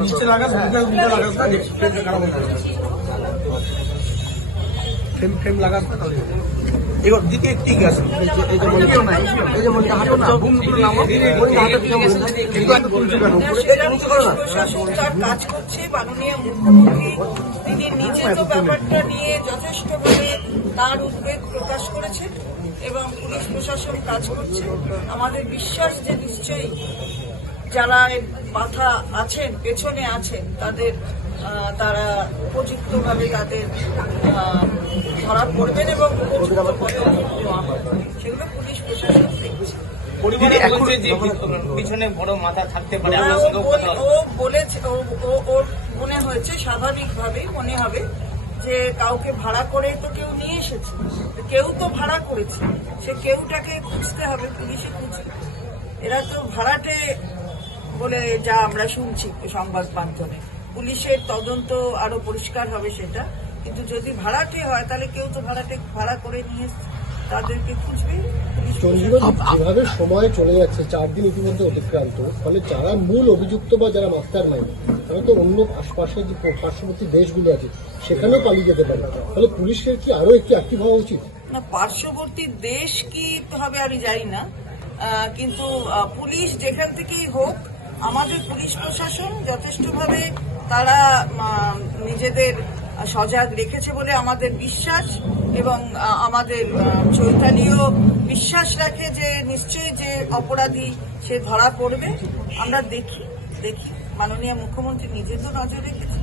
नीचे लागास लागास ना फ्रेम लागास ना এবার দিকে একটি গ্যাস এই যে মনে এই যে মনে হাতে না ঘুম করে নামো ওই হাতে কিন্তু একটা তুলছি কেন কাজ করছে মাননীয় মুখ্যমন্ত্রী তিনি নিজে তো ব্যাপারটা নিয়ে যথেষ্টভাবে তার উদ্বেগ প্রকাশ করেছেন এবং পুলিশ প্রশাসন কাজ করছে। আমাদের বিশ্বাস যে নিশ্চয়ই যারা মাথা আছেন পেছনে আছেন তাদের তারা উপযুক্তভাবে তাদের ধরা পড়বেন এবং সেগুলো পুলিশ প্রশাসন দেখছে। পিছনে বড় মাথা থাকতে পারে ও বলেছে ওর মনে হয়েছে স্বাভাবিকভাবেই মনে হবে যে কাউকে ভাড়া করে তো কেউ নিয়ে এসেছে, কেউ তো ভাড়া করেছে, সে কেউটাকে খুঁজতে হবে, পুলিশে খুঁজবে। এরা তো ভাড়াটে বলে যা আমরা শুনছি সংবাদ মাধ্যমে, পুলিশের তদন্ত আরো পরিষ্কার হবে সেটা, কিন্তু যদি ভাড়াটে হয় তাহলে কেউ তো ভাড়া করে নিয়ে তাদেরকে খুঁজবে। যেভাবে সময় চলে যাচ্ছে, 4 দিন ইতিমধ্যে অতিক্রান্ত, ফলে যারা মূল অভিযুক্ত বা যারা মাস্টার মাইন্ড তারা তো অন্য আশপাশে যে পার্শ্ববর্তী দেশগুলো আছে সেখানেও পালিয়ে যেতে পারে, তাহলে পুলিশের কি আরো একটু অ্যাক্টিভ হওয়া উচিত? না, পার্শ্ববর্তী দেশ কি হবে আমি জানি না, কিন্তু পুলিশ যেখান থেকেই হোক আমাদের পুলিশ প্রশাসন যথেষ্টভাবে তারা নিজেদের সজাগ রেখেছে বলে আমাদের বিশ্বাস, এবং আমাদের চৈতালিও বিশ্বাস রাখে যে নিশ্চয়ই যে অপরাধী সে ধরা পড়বে। আমরা দেখি মাননীয় মুখ্যমন্ত্রী নিজে তো নজর রেখেছে।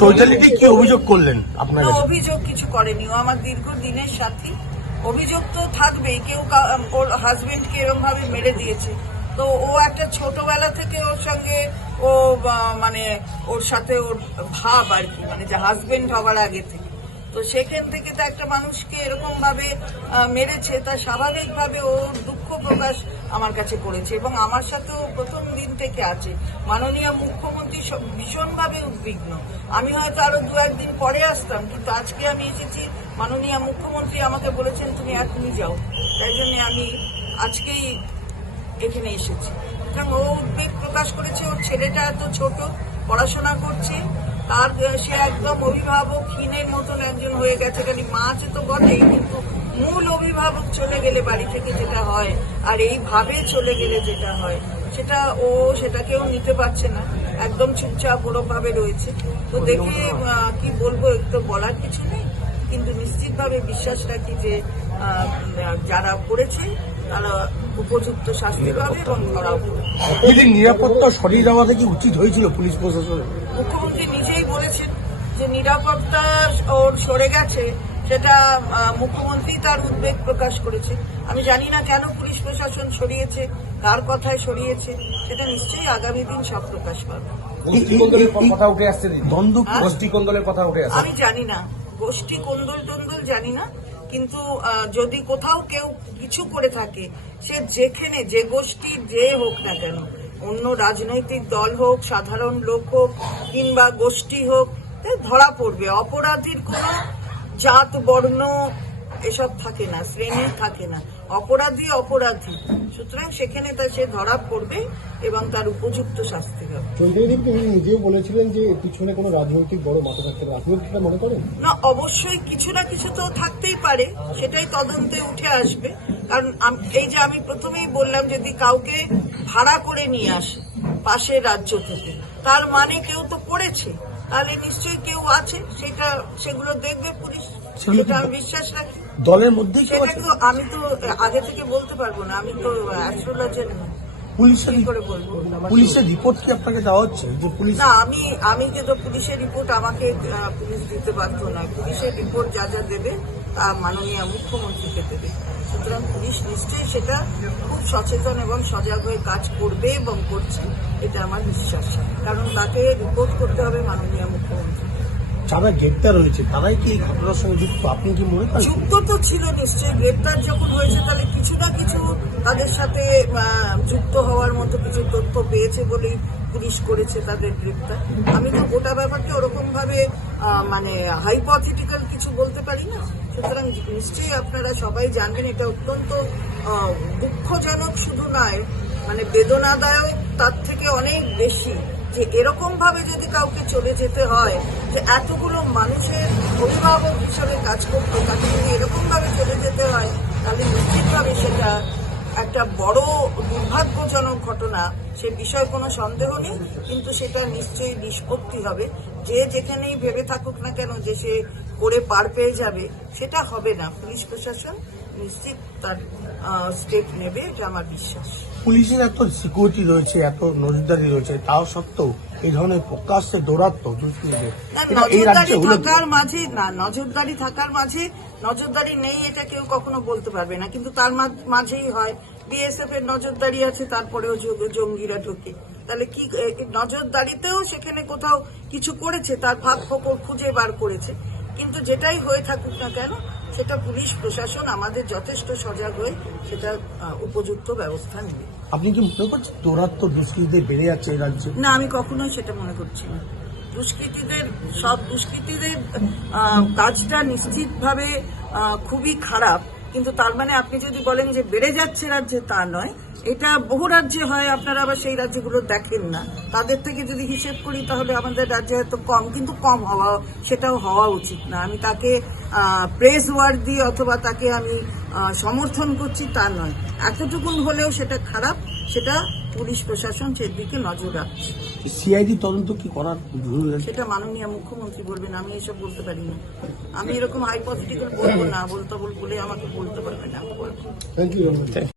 চৈতালিকে কি অভিযোগ করলেন আপনার কাছে? অভিযোগ কিছু করেনি, ও আমার দীর্ঘদিনের সাথী। অভিযোগ তো থাকবেই, কেউ ওর হাজবেন্ডকে এরকম ভাবে মেরে দিয়েছে, তো ও একটা ছোটবেলা থেকে ওর সঙ্গে ও মানে ওর সাথে ওর ভাব আর কি, মানে যে হাজবেন্ড হবার আগে থেকে, তো সেখান থেকে তো একটা মানুষকে এরকম ভাবে মেরেছে, তা স্বাভাবিকভাবে ওর দুঃখ প্রকাশ আমার কাছে করেছে এবং আমার সাথেও প্রথম দিন থেকে আছে। মাননীয় মুখ্যমন্ত্রী ভীষণভাবে উদ্বিগ্ন। আমি হয়তো আরো 2-1 দিন পরে আসতাম, কিন্তু আজকে আমি এসেছি, মাননীয় মুখ্যমন্ত্রী আমাকে বলেছেন তুমি এখনই যাও, তাই জন্য আমি আজকেই এখানে এসেছি। ও উদ্বেগ প্রকাশ করেছে, ওর ছেলেটা এত ছোট, পড়াশোনা করছে, তার সে একদম অভিভাবকহীনের মতন একজন হয়ে গেছে। খালি মা আছে তো বটেই, কিন্তু মূল অভিভাবক চলে গেলে বাড়ি থেকে যেটা হয় আর এইভাবে চলে গেলে যেটা হয় সেটা কেউ নিতে পারছে না, একদম চুপচাপ ওরকভাবে রয়েছে। তো দেখে কি বলবো, একটু বলার কিছু নেই, কিন্তু নিশ্চিতভাবে বিশ্বাস রাখি যে যারা করেছে তারা উপযুক্ত শাস্তি পাবে এবং ধরা হবে। নিরাপত্তা সরিয়ে দেওয়াটা কি উচিত হয়েছিল পুলিশ প্রশাসন? মুখ্যমন্ত্রী নিজেই বলেছেন যে নিরাপত্তা ওর সরে গেছে, সেটা মুখ্যমন্ত্রী তার উদ্বেগ প্রকাশ করেছে। আমি জানি না কেন পুলিশ প্রশাসন সরিয়েছে, কার কথায় সরিয়েছে, সেটা নিশ্চয়ই আগামী দিন সব প্রকাশ পাবে। কথা উঠে আসছে, দ্বন্দ্ব গোষ্ঠী কোন্দলের কথা উঠে আসছে। আমি জানি না গোষ্ঠী কোন্দল টন্দল জানি না, কিন্তু যদি কোথাও কেউ কিছু করে থাকে, সে যেখানে যে গোষ্ঠী যে হোক না কেন, অন্য রাজনৈতিক দল হোক, সাধারণ লোক হোক কিংবা গোষ্ঠী হোক, ধরা পড়বে। অপরাধীর কোনো জাত বর্ণ এসব থাকে না, শ্রেণী থাকে না, অপরাধী, সুতরাং সেখানে সে ধরা পড়বে এবং তার উপযুক্ত শাস্তি হবে। তিনি নিজেও বলেছিলেন যে পিছনে কোনো রাজনৈতিক বড় মাথা থাকতে পারে, আপনি সেটা মনে করেন? না, অবশ্যই কিছু না কিছু তো থাকতেই পারে, সেটাই তদন্তে উঠে আসবে। কারণ এই যে আমি প্রথমেই বললাম, যদি কাউকে ভাড়া করে নিয়ে আসে পাশের রাজ্য থেকে, তার মানে কেউ তো করেছে, তাহলে নিশ্চয়ই কেউ আছে, সেগুলো দেখবে পুলিশ, সেটা আমি বিশ্বাস রাখি। দলের মধ্যেই সেটা কিন্তু আমি তো আগে থেকে বলতে পারবো না, আমি তো অ্যাস্ট্রোলজার না, পুলিশের রিপোর্ট কি আপনাকে দেওয়া হচ্ছে? যে পুলিশ না, আমি কিন্তু পুলিশের রিপোর্ট আমাকে পুলিশ দিতে বাধ্য নয়, পুলিশের রিপোর্ট যা যা দেবে তা মাননীয় মুখ্যমন্ত্রীকে দেবে। সুতরাং পুলিশ নিশ্চয়ই সেটা খুব সচেতন এবং সজাগ হয়ে কাজ করবে এবং করছে, এটা আমার বিশ্বাস, কারণ তাকে রিপোর্ট করতে হবে মাননীয় মুখ্যমন্ত্রী। যারা গ্রেপ্তার হয়েছে তারাই কি এই ঘটনার সঙ্গে যুক্ত, আপনি কি মনে করেন? যুক্ত তো ছিল নিশ্চয়ই, গ্রেপ্তার যখন হয়েছে তাহলে কিছু না কিছু তাদের সাথে যুক্ত হওয়ার মতো কিছু তথ্য পেয়েছে বলেই পুলিশ করেছে তাদের গ্রেপ্তার। আমি তো গোটা ব্যাপারটা ওরকম ভাবে মানে হাইপোথেটিক্যাল কিছু বলতে পারি না। সুতরাং নিশ্চয়ই আপনারা সবাই জানবেন এটা অত্যন্ত দুঃখজনক, শুধু নয় মানে বেদনাদায়ক, তার থেকে অনেক বেশি যে এরকম ভাবে যদি কাউকে চলে যেতে হয়, যে এতগুলো মানুষের অভিভাবক হিসেবে কাজ করতো, তাকে যদি এরকম ভাবে চলে যেতে হয়, তাহলে নিশ্চিতভাবে সেটা একটা বড় দুর্ভাগ্যজনক ঘটনা। সে বিষয়ে কোনো সন্দেহ নেই, কিন্তু সেটা নিশ্চয়ই নিষ্পত্তি হবে। যে যেখানেই ভেবে থাকুক না কেন যে সে করে পার পেয়ে যাবে, সেটা হবে না। পুলিশ প্রশাসন নিশ্চিত তার স্টেপ নেবে, এটা আমার বিশ্বাস। পুলিশের এত সিকিউরিটি রয়েছে, এত নজরদারি রয়েছে, তাও সত্ত্বেও এই ধরনের প্রকাশ্যে দৌরাত্ম দুষ্কৃতীদের নজরদারি থাকার মাঝে না, নজরদারি নেই এটা কেউ কখনো বলতে পারবে না, কিন্তু তার মাঝেই হয়। বিএসএফ এর নজরদারি আছে, তারপরেও জঙ্গিরা ঢোকে। তাহলে কি নজরদারিতেও সেখানে কোথাও কিছু করেছে, তার ফাঁক ফোকর খুঁজে বার করেছে। কিন্তু যেটাই হয়ে থাকুক না কেন, সেটা পুলিশ প্রশাসন আমাদের যথেষ্ট সজাগ হয়ে সেটা উপযুক্ত ব্যবস্থা নেবে। আপনি কি মনে করছেন দৌরাত্ম দুষ্কৃতীদের বেড়ে যাচ্ছে এই রাজ্যে? না, আমি কখনোই সেটা মনে করছি না। সব দুষ্কৃতীদের কাজটা নিশ্চিতভাবে খুবই খারাপ, কিন্তু তার মানে আপনি যদি বলেন যে বেড়ে যাচ্ছে রাজ্যে, তা নয়। এটা বহু রাজ্যে হয়, আপনারা আবার সেই রাজ্যগুলো দেখেন না। তাদের থেকে যদি হিসেব করি তাহলে আমাদের রাজ্যে হয়তো কম, কিন্তু কম সেটাও হওয়া উচিত না। আমি তাকে প্রেজ ওয়ার্ড দিয়ে অথবা তাকে আমি সমর্থন করছি তা নয়, এতটুকুন হলেও সেটা খারাপ। সেটা পুলিশ প্রশাসন সেদিকে নজর রাখছে। সিআইডি তদন্ত কি করার ভুল? সেটা মাননীয় মুখ্যমন্ত্রী বলবেন, আমি এসব বলতে পারি না। আমি এরকম হাইপোথেটিক্যাল বলবো না, বলে আমাকে বলতে পারবে না। Thank you.